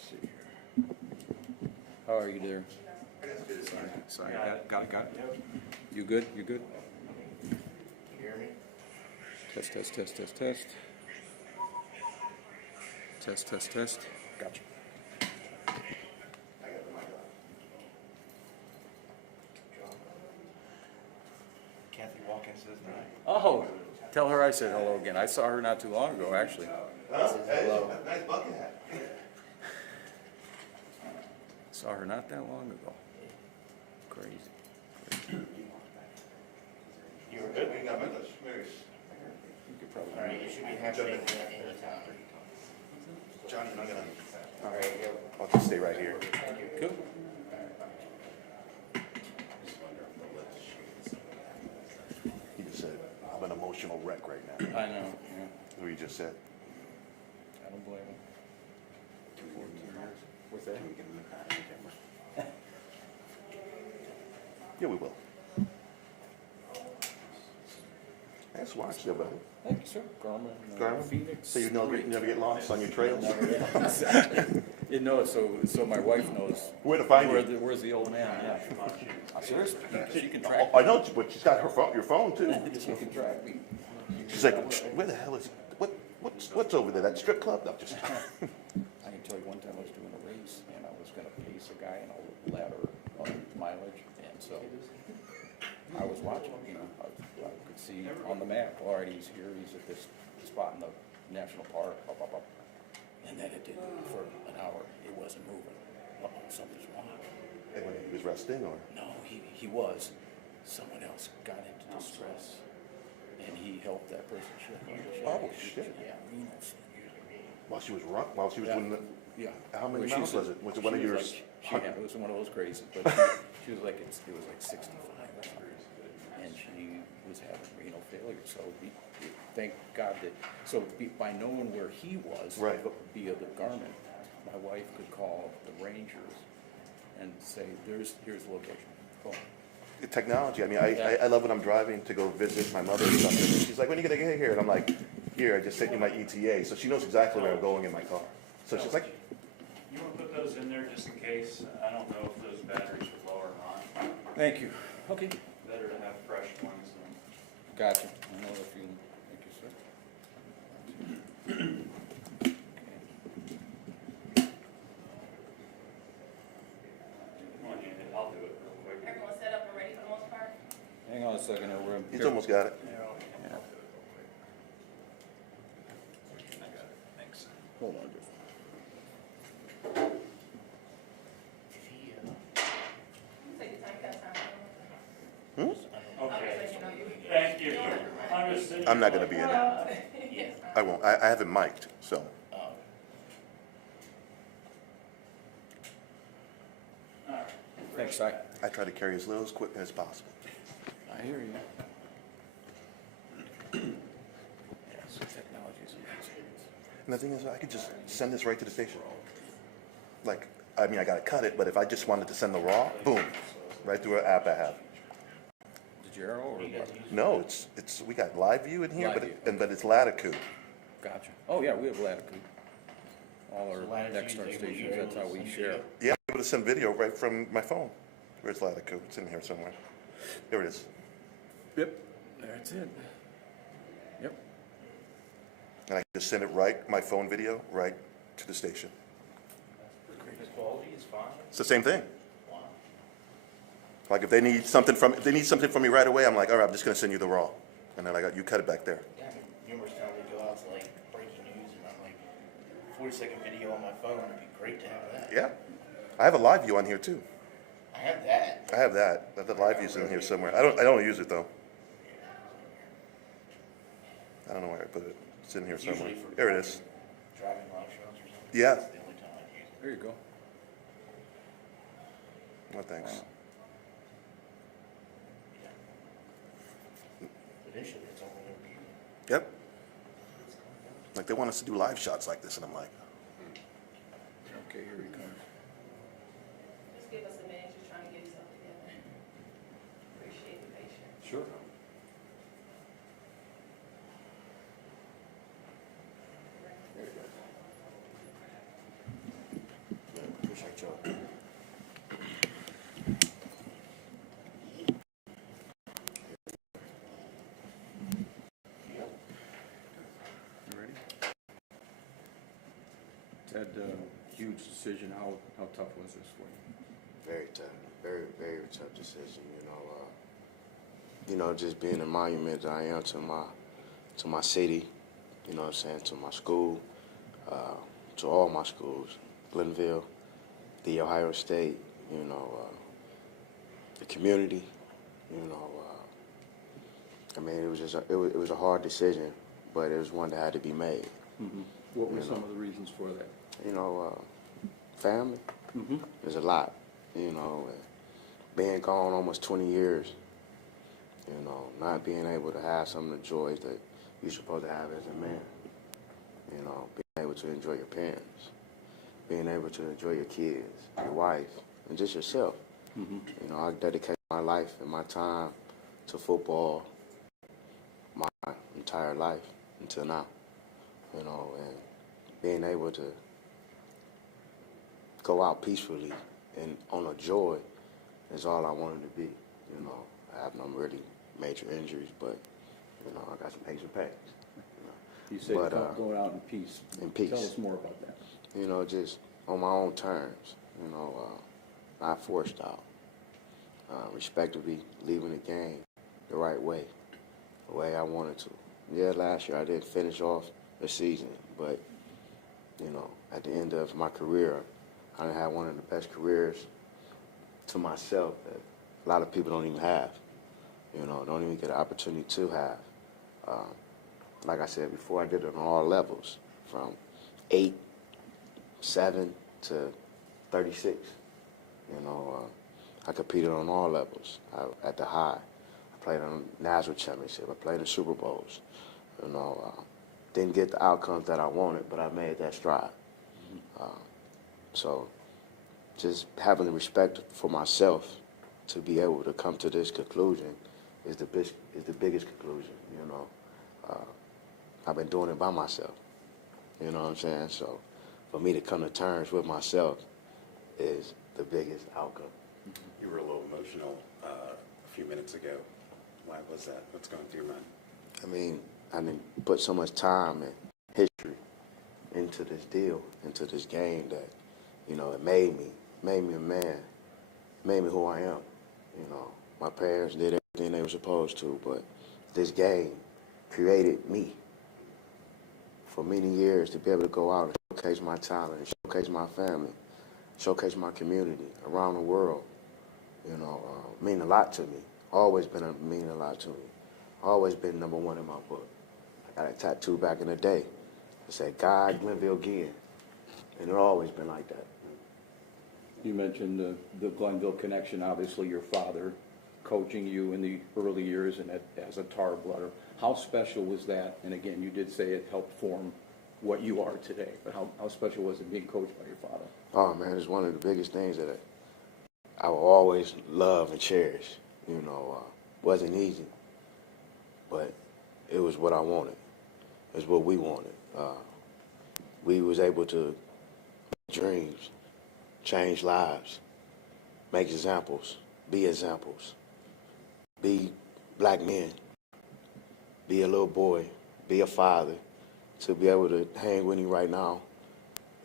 Let's see here. How are you there? Sorry. Got it. You good? You good? You hear me? Test. Gotcha. Kathy Watkins says hi. Oh, tell her I said hello again. I saw her not too long ago, actually. Says hello. Nice bucket hat. Saw her not that long ago. Crazy. You were good? We ain't got much. You could probably. All right, you should be happening anytime. Johnny, I'm not gonna. All right, yep. I'll just stay right here. Thank you. Good. He just said, I'm an emotional wreck right now. I know. Yeah. That's what he just said. I don't blame him. 14 years. What's that? Yeah, we will. Nice watch there, buddy. Thank you, sir. Garmin. Phoenix. So you never get lost on your trails? Exactly. You know, so my wife knows Where to find you? where's the old man. Yeah. I'm serious. She can track. I know, but she's got her phone, your phone too. She can track me. She's like, where the hell is, what's over there? That strip club? No, just. I can tell you one time I was doing a race and I was going to pace a guy in a ladder on mileage, and so I was watching. I could see on the map. All right, he's here. He's at this spot in the national park. Up. And then it did for an hour. It wasn't moving. Something's wrong. And when he was resting, or? No, he was. Someone else got into distress, and he helped that person shift. Oh, shit. Yeah, While she was doing the, yeah. how many Well, miles was it? Was it one of she your? was like, it was one of those crazies, but she was like, it was like 65 or something, and she was having renal failure. So thank God that, by knowing where he was, Right. via the Garmin, my wife could call the Rangers and say, here's the location. Cool. Technology. I mean, I love when I'm driving to go visit my mother or something. And she's like, when are you gonna get here? And I'm like, here, I just sent you my ETA. So she knows exactly where I'm going in my car. So she's like, You want to put those in there just in case? I don't know if those batteries are low or not. Thank you. Okay. Better to have fresh ones than. Gotcha. I know the feeling. Thank you, sir. Come on, Andy, I'll do it real quick. Everyone set up and ready for the most part? Hang on a second. he's almost got it. Yeah. I got it, thanks. Hold on. Just. Take your time, you got time. Okay, thank you. I'm just sitting. I'm not gonna be in it. Yes. I won't. I haven't mic'd, so. Thanks, Si. I try to carry as little equipment as possible. I hear you. Yeah, so technology is amazing. And the thing is, I could just send this right to the station. Like, I mean, I gotta cut it, but if I just wanted to send the raw, boom, right through an app I have. Did you arrow or what? No, it's we got live view in here, Live but it's Latitude. Gotcha. Oh, yeah, we have Latitude. All our Latitude, Nexstar they stations, were that's able how to we send share. video. Yeah, I'm able to send video right from my phone. Where's Latitude? It's in here somewhere. There it is. Yep. That's it. Yep. And I can just send it right, my phone video, right to the station. The quality is fine. It's the same thing. Wow. Like if they need something from me right away, I'm like, all right, I'm just gonna send you the raw. And then you cut it back there. Yeah, I mean, numerous times we go out to like breaking news and I'm like, 40-second video on my phone, it'd be great to have that. Yeah. I have a live view on here too. I have that. I have that. The live view's in here somewhere. I don't use it though. I don't know where I put it. It's in here somewhere. Usually for There it is. driving live shots or something. Yeah. That's the only time I use it. There you go. Oh, thanks. Initially, it's only over you. Yep. Like they want us to do live shots like this, and I'm like, Okay, here he comes. Just give us a minute, just trying to get yourself together. Appreciate the patience. Sure. There you go. Ted, huge decision. How tough was this for you? Very tough, very, very tough decision. Just being a monument that I am to my city. You know what I'm saying, to my school, to all my schools, Glenville, the Ohio State. The community. It was a hard decision, but it was one that had to be made. Mm-hmm. What were some of the reasons for that? Family. Mm-hmm. There's a lot. Being gone almost 20 years. Not being able to have some of the joys that you're supposed to have as a man. Being able to enjoy your parents, being able to enjoy your kids, your wife, and just yourself. Mm-hmm. I dedicate my life and my time to football my entire life until now. And being able to go out peacefully and on a joy is all I wanted to be. I have no really major injuries, but I got some aches and pains. You said going out in peace. In peace. Tell us more about that. Just on my own terms. Not forced out. Respectively leaving the game the right way, the way I wanted to. Yeah, last year I didn't finish off the season, but at the end of my career, I had one of the best careers to myself that a lot of people don't even have. Don't even get an opportunity to have. Like I said before, I did it on all levels, from 8, 7 to 36. I competed on all levels. At the high, I played on the national championship. I played in Super Bowls. Didn't get the outcomes that I wanted, but I made that stride. So, just having the respect for myself to be able to come to this conclusion is the biggest conclusion. I've been doing it by myself. You know what I'm saying? So, for me to come to terms with myself is the biggest outcome. You were a little emotional a few minutes ago. Why was that? What's going through your mind? I didn't put so much time and history into this deal, into this game that, it made me a man, made me who I am. My parents did everything they were supposed to, but this game created me for many years to be able to go out and showcase my talent, showcase my family, showcase my community around the world. Mean a lot to me. Always been mean a lot to me. Always been number one in my book. I got a tattoo back in the day. It said, God, Glenville Ginn. And it always been like that. You mentioned the Glenville connection. Obviously, your father coaching you in the early years and as a tar blooder. How special was that? And again, you did say it helped form what you are today. But how special was it being coached by your father? Oh, man, it's one of the biggest things that I will always love and cherish. Wasn't easy, but it was what I wanted. It was what we wanted. We was able to make dreams, change lives, make examples, be black men, be a little boy, be a father, to be able to hang with him right now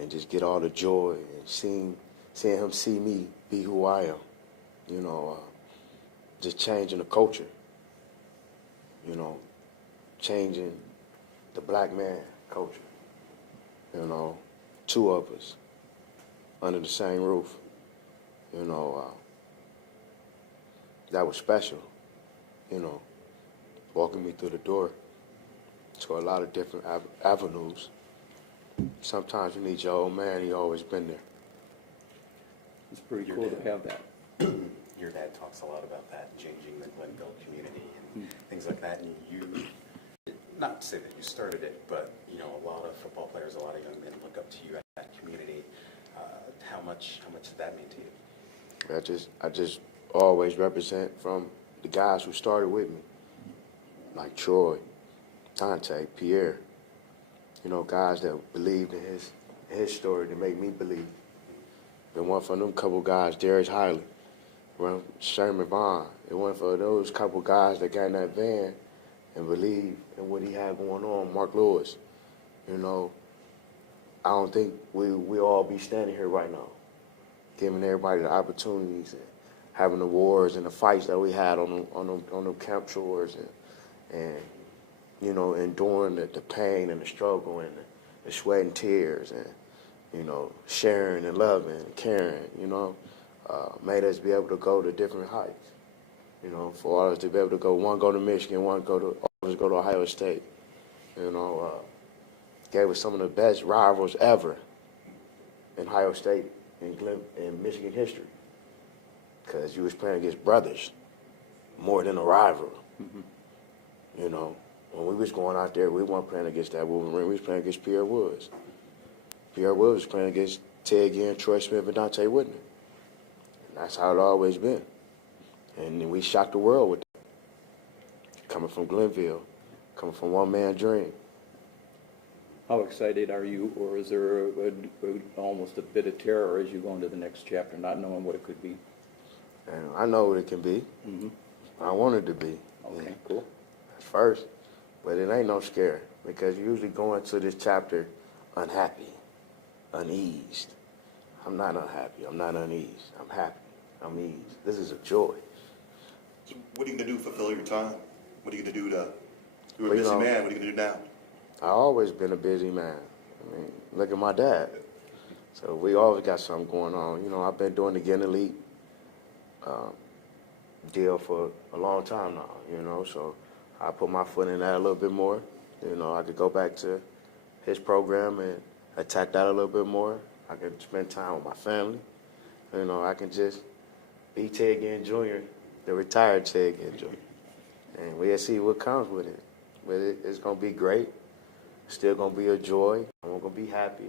and just get all the joy and seeing him see me be who I am. Just changing the culture, changing the black man culture. Two of us under the same roof. That was special, walking me through the door to a lot of different avenues. Sometimes you need your old man, he always been there. It's pretty Your cool dad. to have that. Your dad talks a lot about that, changing the Glenville community and things like that. And you, not to say that you started it, but a lot of football players, a lot of young men look up to you at that community. How much did that mean to you? I just always represent from the guys who started with me, like Troy, Dante, Pierre. Guys that believed in his story to make me believe. It wasn't for them couple guys, Darius Hiley, Sherman Vaughn. It wasn't for those couple guys that got in that van and believed in what he had going on, Mark Lewis. I don't think we all be standing here right now, giving everybody the opportunities and having the wars and the fights that we had on the camp shores and you know, enduring the pain and the struggle and the sweat and tears and, you know, sharing and loving and caring, you know, made us be able to go to different heights. You know, for us to be able to one go to Michigan, all of us go to Ohio State. You know, gave us some of the best rivals ever in Ohio State in Michigan history. Because you was playing against brothers more than a rival. You know, when we was going out there, we weren't playing against that Wolverine. We was playing against Pierre Woods. Pierre Woods was playing against Ted Ginn, Troy Smith, and Dante Whitney. And that's how it always been. And we shocked the world with that. Coming from Glenville, coming from one man dream. How excited are you, or is there almost a bit of terror as you go into the next chapter, not knowing what it could be? And I know what it can be. I want it to be. Okay, cool. At first. But it ain't no scare, because you usually go into this chapter unhappy, uneased. I'm not unhappy. I'm not uneased. I'm happy. I'm eased. This is a joy. So what are you going to do to fulfill your time? What are you going to do to, you're Well, a you busy know, man, what are you going to do now? I always been a busy man. I mean, look at my dad. So we always got something going on. You know, I've been doing the Ginn Elite deal for a long time now, you know, so I put my foot in that a little bit more. You know, I could go back to his program and attack that a little bit more. I can spend time with my family. You know, I can just be Ted Ginn Jr., the retired Ted Ginn Jr. And we'll see what comes with it. But it's going to be great. Still going to be a joy. I'm going to be happy.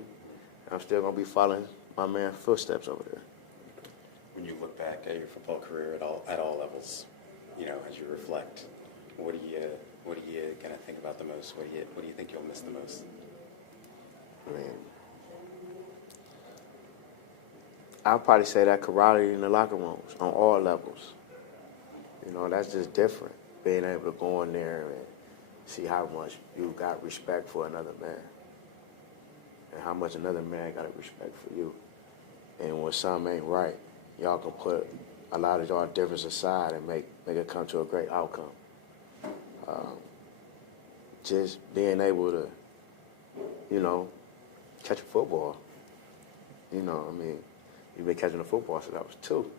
I'm still going to be following my man's footsteps over there. When you look back at your football career at all levels, you know, as you reflect, what are you gonna think about the most? What do you think you'll miss the most? I mean, I'll probably say that camaraderie in the locker rooms on all levels. You know, that's just different. Being able to go in there and see how much you got respect for another man, and how much another man got respect for you. And when something ain't right, y'all can put a lot of y'all difference aside and make it come to a great outcome. Just being able to, you know, catch a football. You know, I mean, you've been catching a football since I was 2.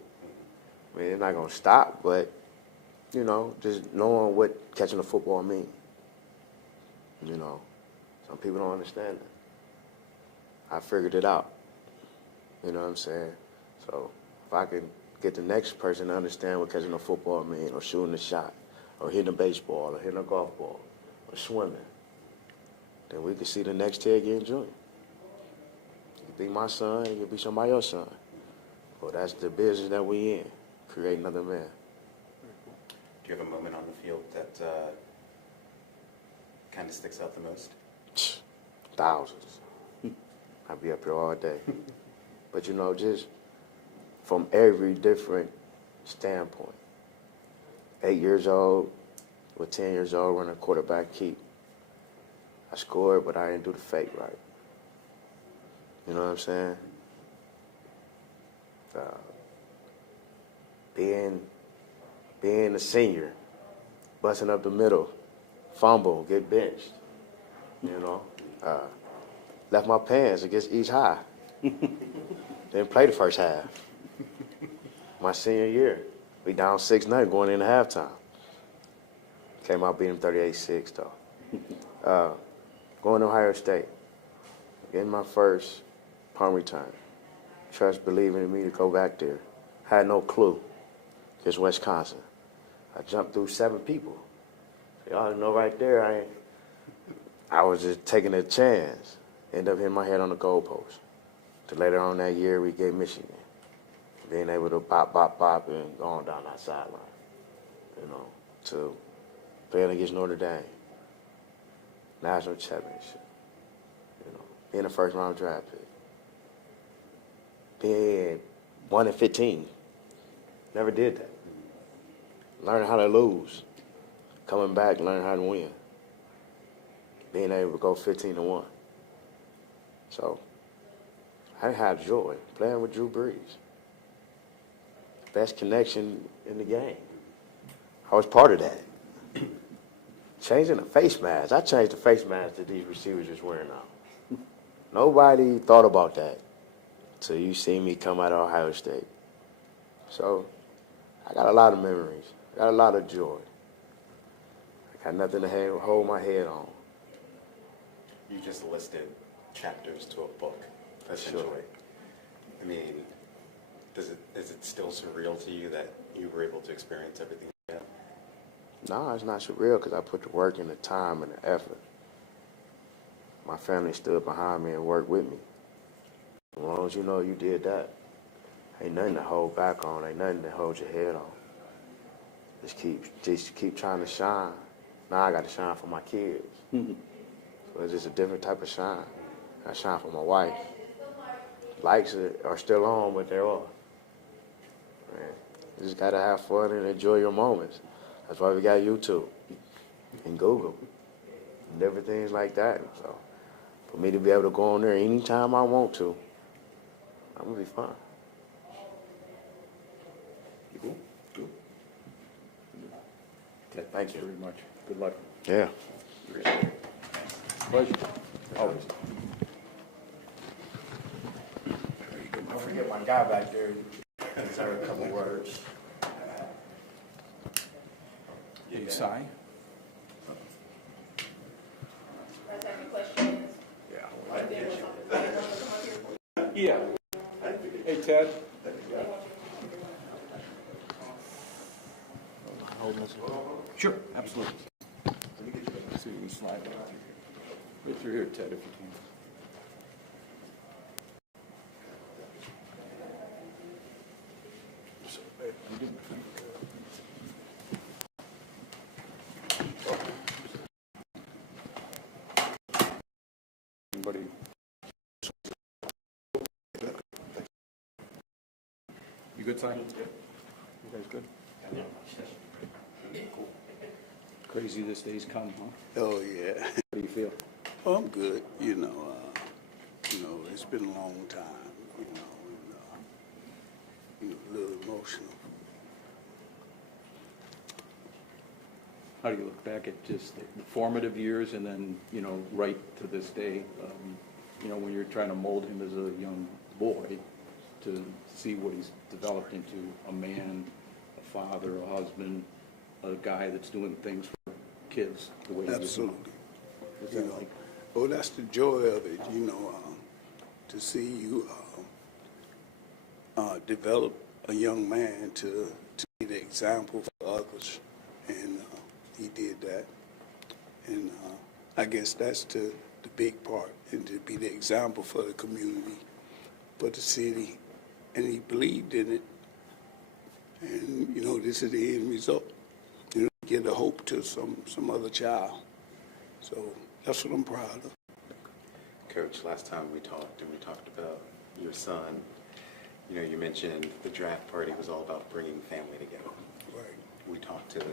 I mean, it's not going to stop, but, you know, just knowing what catching a football means. You know, some people don't understand that. I figured it out. You know what I'm saying? So if I can get the next person to understand what catching a football means, or shooting a shot, or hitting a baseball, or hitting a golf ball, or swimming, then we can see the next Ted Ginn Jr. He could be my son, he could be somebody else's son. Well, that's the business that we in, create another man. Do you have a moment on the field that kind of sticks out the most? Thousands. I'd be up here all day. But, you know, just from every different standpoint. 8 years old, with 10 years old, running a quarterback keep. I scored, but I didn't do the fake right. You know what I'm saying? Being a senior, busting up the middle, fumble, get benched. You know, left my pants against East High. Didn't play the first half. My senior year, we down 6-0 going into halftime. Came out beating 38-6 though. Going to Ohio State, getting my first punt return. Trust believing in me to go back there. Had no clue. Just Wisconsin. I jumped through 7 people. Y'all know right there, I was just taking a chance. Ended up hitting my head on the goalpost. To later on that year, we gave Michigan. Being able to bop, and going down that sideline. You know, to playing against Notre Dame. National championship. You know, being a first-round draft pick. Being 1-15. Never did that. Learning how to lose. Coming back, learning how to win. Being able to go 15-1. So I had joy playing with Drew Brees. Best connection in the game. I was part of that. Changing the face mask. I changed the face mask that these receivers is wearing now. Nobody thought about that till you see me come out of Ohio State. So I got a lot of memories. I got a lot of joy. I got nothing to hold my head on. You just listed chapters to a book, essentially. Sure. I mean, is it still surreal to you that you were able to experience everything you had? No, it's not surreal because I put the work and the time and the effort. My family stood behind me and worked with me. As long as you know you did that, ain't nothing to hold back on, ain't nothing to hold your head on. Just keep trying to shine. Now I got to shine for my kids. So it's just a different type of shine. I shine for my wife. Lights are still on, but they're off. Man, you just got to have fun and enjoy your moments. That's why we got YouTube and Google and different things like that. So for me to be able to go on there anytime I want to, I'm going to be fine. You cool? Cool. Ted, Thank you. very much. Good luck. Yeah. Pleasure. Always. Don't forget my guy back there. Say a couple words. You sigh? Let's have your questions. Yeah. And then we'll come up here. Yeah. Hey, Ted. Sure, absolutely. See, we can slide right through here, Ted, if you can. You didn't. Anybody? You good, Simon? You guys good? Cool. Crazy this day's come, huh? Oh, yeah. How do you feel? Well, I'm good. It's been a long time, and, a little emotional. How do you look back at just the formative years and then, right to this day, when you're trying to mold him as a young boy to see what he's developed into, a man, a father, a husband, a guy that's doing things for kids the way he is. Absolutely. What's that like? Oh, that's the joy of it, to see you develop a young man to be the example for others. And he did that. And I guess that's the big part, and to be the example for the community, for the city. And he believed in it. And, this is the end result. Give the hope to some other child. So that's what I'm proud of. Coach, last time we talked about your son. You mentioned the draft party was all about bringing family together. Right. We talked to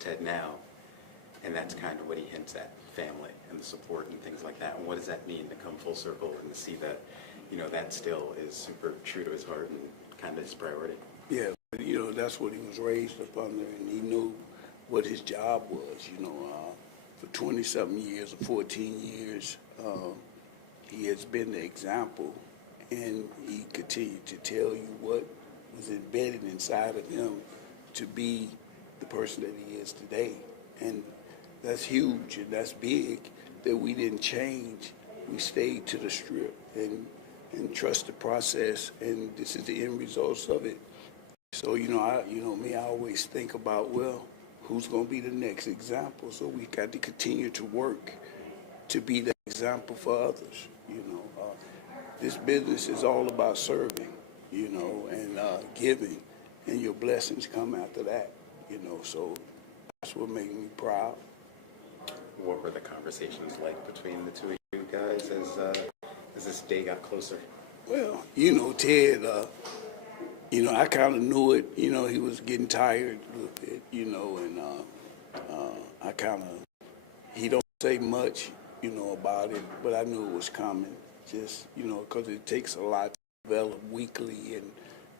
Ted now, and that's kind of what he hints at, family and the support and things like that. And what does that mean to come full circle and to see that, that still is super true to his heart and kind of his priority? Yeah, that's what he was raised up under, and he knew what his job was, for 20-something years or 14 years, he has been the example, and he continued to tell you what was embedded inside of him to be the person that he is today. And that's huge, and that's big, that we didn't change. We stayed to the strip and trust the process, and this is the end results of it. So, I always think about, who's going to be the next example? So we got to continue to work to be the example for others. This business is all about serving, and giving, and your blessings come after that, So that's what makes me proud. What were the conversations like between the two of you guys as this day got closer? Well, Ted, I kind of knew it. He was getting tired a little bit, and he don't say much, about it, but I knew it was coming. just, you know, because it takes a lot to develop weekly, and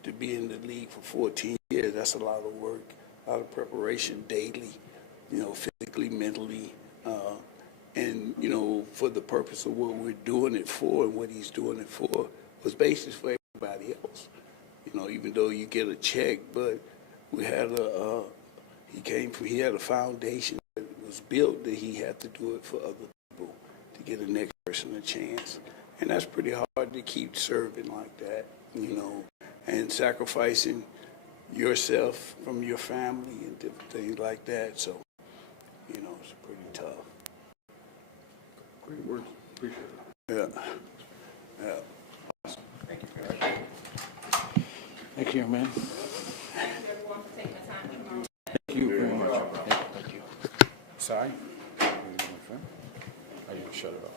to be in the league for 14 years, that's a lot of work, a lot of preparation daily, you know, physically, mentally, and, you know, for the purpose of what we're doing it for and what he's doing it for was basis for everybody else. You know, even though you get a check, but we had he had a foundation that was built that he had to do it for other people to get the next person a chance. And that's pretty hard to keep serving like that, you know, and sacrificing yourself from your family and different things like that. So, you know, it's pretty tough. Great words. Appreciate it. Yeah. Yeah. Thank you very much. Thank you, man. Thank you everyone for taking the time to come on. Thank you very much. Thank you. Sorry? Are you my friend? Are you gonna shut it off?